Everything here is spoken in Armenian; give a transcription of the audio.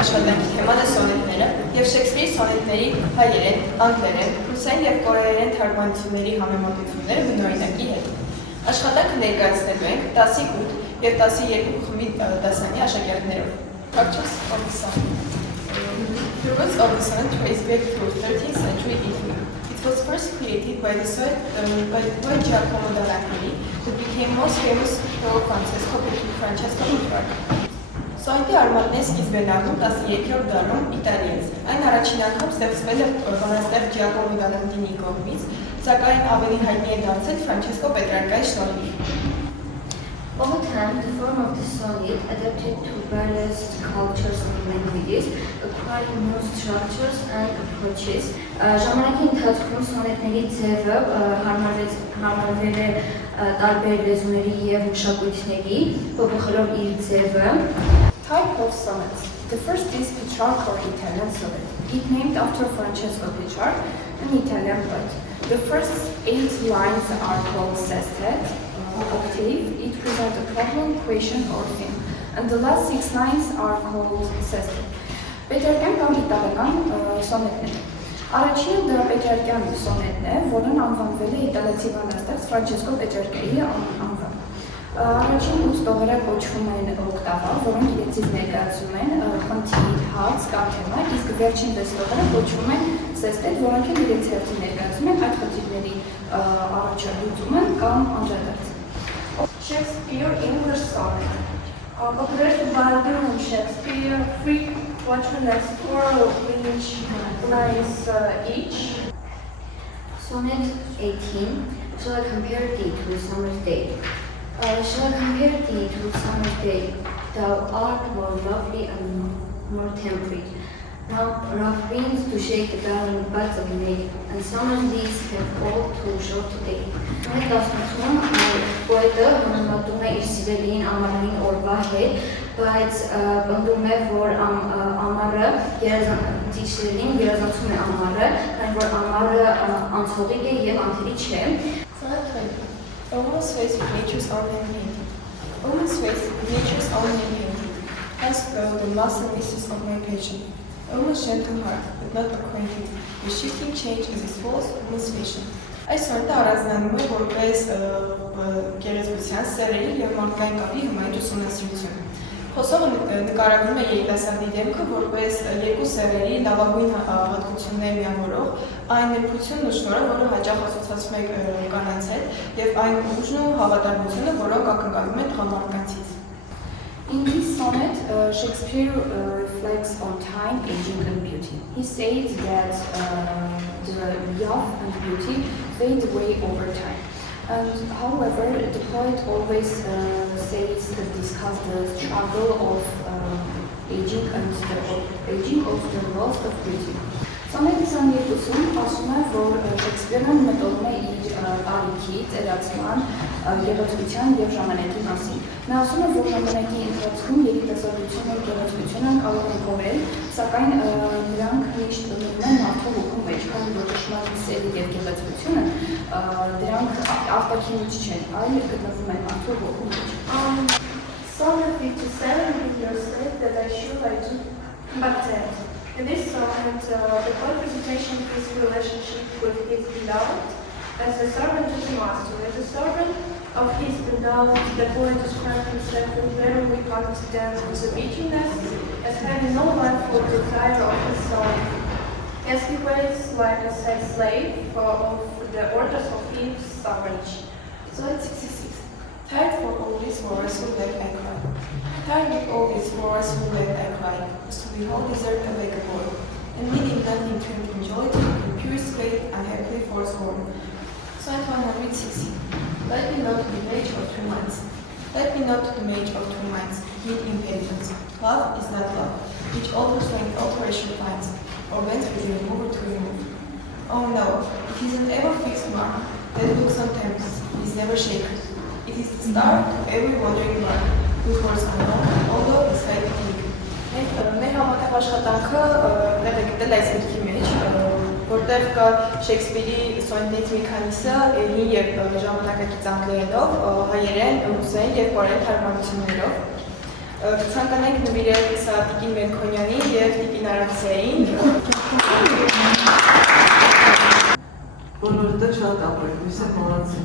աշխատանքի թեման է սոնետները և Շեքսպիրի սոնետների հայերեն, անգլերեն, ռուսերեն և կորեերեն թարգմանությունների համեմատությունները բնօրինակի հետ։ Աշխատանքը ներկայացնելու ենք 18 և 12 խմբի դասանի աշակերտներով։ Purchase of the sun. The roots of the sun trace back to 13th century Italy. It was first created by Giacomo dall'Aquila, who became most famous for Francesco Petrarca. Սոնետի արմատն է սկիզբեն առնում 13-րդ դարում Իտալիայից։ Այն առաջին անգամ ստեղծվել է բանաստեղծ Giacomo dall'Aquila կողմից, սակայն ավելի հայտնի է դարձել Ֆրանչեսկո Պետրարկայի շնորհիվ։ Over time, the form of the sonnet adapted to various cultures and languages, acquiring new structures and approaches. Ժամանակի ընթացքում սոնետների ձևը հարմարվել է տարբեր լեզուների և մշակույթների, փոփոխելով իր ձևը։ Type of sonnets. The first is Petrarch or Italian sonnet. It named after Francesco Petrarch, an Italian poet. The first 8 lines are called sestet, octave. It presents a problem, question, or theme. And the last 6 lines are called sestet. Պետրարկյան կամ իտալական սոնետներ։ Առաջինը դա պետրարկյան սոնետն է, որն անվանվել է իտալացի բանաստեղծ Ֆրանչեսկո Պետրարկայի անվամբ։ Առաջին ուստողերը կոչվում են օկտավա, որոնք իրենցից ներկայացում են խնդիր, հարց կամ թեմա, իսկ վերջին տեստողերը կոչվում են սեստետ, որոնք իրենց հերթին ներկայացում են այդ խնդիրների առաջադուծումը կամ անդրադարձը։ Shakespeare English sonnet. Populated by William Shakespeare, 3 quatrains, 4 which lines each. Sonnet 18. Shall I compare thee to a summer's day? Shall I compare thee to a summer's day? Thou art more lovely and more temperate. Now rough winds to shake the barren buds of May, and summer's leaves have all too short today. Sonnet 18 poetը համեմատում է իր սիրելիին ամառային օրվա հետ, բայց պնդում է, որ ամառը սիրելին գերազանցում է ամառը, քանի որ ամառը անցողիկ է և անթերի չէ։ Sonnet 20. A woman's face with nature's own hand painted. A woman's face with nature's own hand painted. Ask girl the masterpieces of my passion. A woman's gentle heart, but not acquainted with shifting change as it falls woman's fashion. Այս սոնետը առանձնանում է որպես գեղեցկության, սերերի և մարդկային կապի հմայիչ ուսումնասիրություն։ Խոսողը նկարագրում է երիտասարդի դեմքը որպես երկու սերերի լավագույն հատկություններ միավորող այն նրբությունն ու շնորհը, որը հաճախ ասոցացվում է կանանց հետ, և այն ուժն ու հավատարմությունը, որոնք ակնկալվում են տղամարդկանցից։ In this sonnet, Shakespeare reflects on time, aging, and beauty. He says that the youth and beauty fade away over time. And however, the poet always discusses the struggle of aging and the aging of the loss of beauty. Sonnet 22-ում ասում է, որ Շեքսպիրը մտորում է իր տարիքի, ծերացման, գեղեցկության և ժամանակի մասին։ Նա ասում է, որ ժամանակի ընթացքում երիտասարդությունը ու գեղեցկությունը կարող են կորել, սակայն դրանք միշտ մնում են մարդու հոգու մեջ, քանի որ ճշմարիտ սերը և գեղեցկությունը դրանք արտաքինից չեն, այլ գտնվում են մարդու հոգու մեջ։ Sonnet 57 illustrates that I should like to combat. In this sonnet, the poet presentation his relationship with his beloved as a servant to the master. As a servant of his beloved, the poet described himself with very weak confidence and bitterness, as having no life for the desire of his soul. As he waits like a sad slave of the orders of his sovereignty. Sonnet 66. Tired for all these wars who let I cry. Tired with all these wars who let I cry, was to behold desert a vagabond, and needing nothing to enjoy it, in purest faith unhappily forsworn. Sonnet 160. Let me not to the mage of 2 minds. Let me not to the mage of 2 minds, need impatience. Love is not love, which alters when alteration finds, or bends with the remover to remove. Oh no, it is an ever fixed mark, that looks on tempest, is never shaken. It is the star to every wandering mark, whose words unknown, although is highly unique. Մեր համատեղ աշխատանքը տեղեկատել այս գրքի մեջ, որտեղ կա Շեքսպիրի սոնետներից մի քանիսը հին և ժամանակակից անգլերենով, հայերեն, ռուսերեն և կորեերեն թարգմանություններով։ Կցանկանանք նվիրել սա Տիկին Մելքոնյանի եւ Տիկին Արաքսեին։ Բոլորը դա շատ ապրեցին, մոռացին։